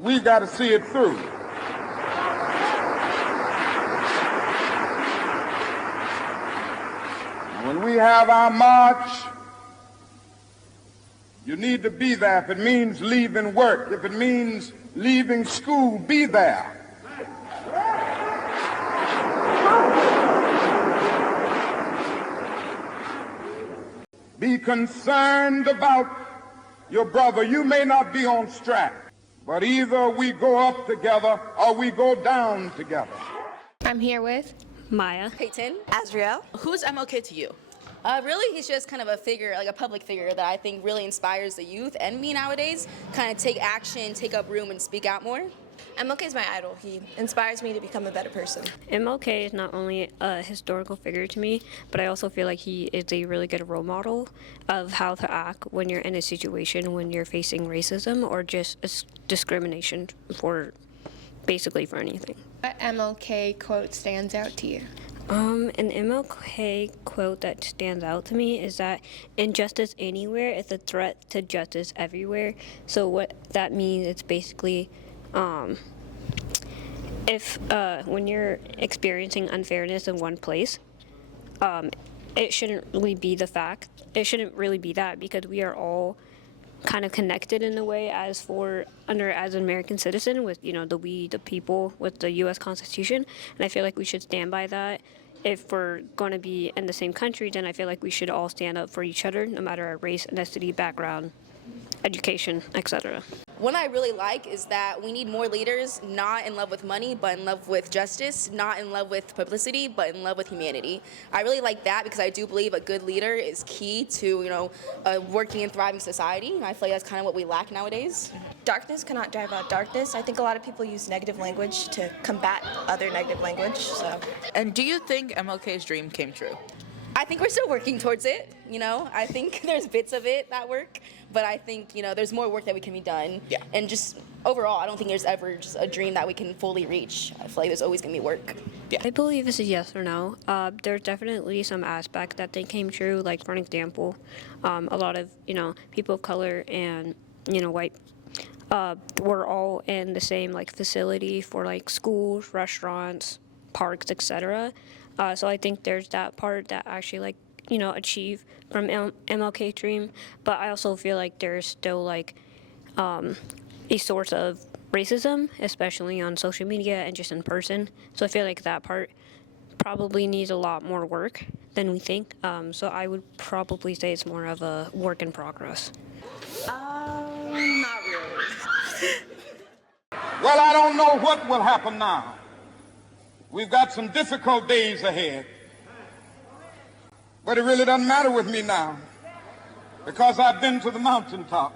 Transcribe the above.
We've got to see it through. When we have our march, you need to be there. If it means leaving work, if it means leaving school, be there. Be concerned about your brother. You may not be on strike, but either we go up together or we go down together. I'm here with Maya. Peyton. Azriel. Who's MLK to you? Really, he's just kind of a figure, like a public figure that I think really inspires the youth and me nowadays, kind of take action, take up room, and speak out more. MLK is my idol. He inspires me to become a better person. MLK is not only a historical figure to me, but I also feel like he is a really good role model of how to act when you're in a situation when you're facing racism or just discrimination for basically for anything. What MLK quote stands out to you? An MLK quote that stands out to me is that injustice anywhere is a threat to justice everywhere. So what that means, it's basically if when you're experiencing unfairness in one place, it shouldn't really be the fact. It shouldn't really be that, because we are all kind of connected in a way as an American citizen with, you know, the people with the U.S. Constitution, and I feel like we should stand by that. If we're going to be in the same country, then I feel like we should all stand up for each other, no matter our race, ethnicity, background, education, etc. One I really like is that we need more leaders not in love with money, but in love with justice, not in love with publicity, but in love with humanity. I really like that because I do believe a good leader is key to, you know, a working and thriving society. And I feel like that's kind of what we lack nowadays. Darkness cannot drive out darkness. I think a lot of people use negative language to combat other negative language. And do you think MLK's dream came true? I think we're still working towards it, you know. I think there's bits of it that work, but I think, you know, there's more work that we can be done. Yeah. And just overall, I don't think there's ever just a dream that we can fully reach. I feel like there's always going to be work. Yeah. I believe it's a yes or no. There's definitely some aspect that they came true, like for an example, a lot of, you know, people of color and, you know, white were all in the same like facility for like schools, restaurants, parks, etc. So I think there's that part that actually like, you know, achieve from MLK dream, but I also feel like there's still like a source of racism, especially on social media and just in person. So I feel like that part probably needs a lot more work than we think. So I would probably say it's more of a work in progress. Not really. Well, I don't know what will happen now. We've got some difficult days ahead. But it really doesn't matter with me now, because I've been to the mountaintop.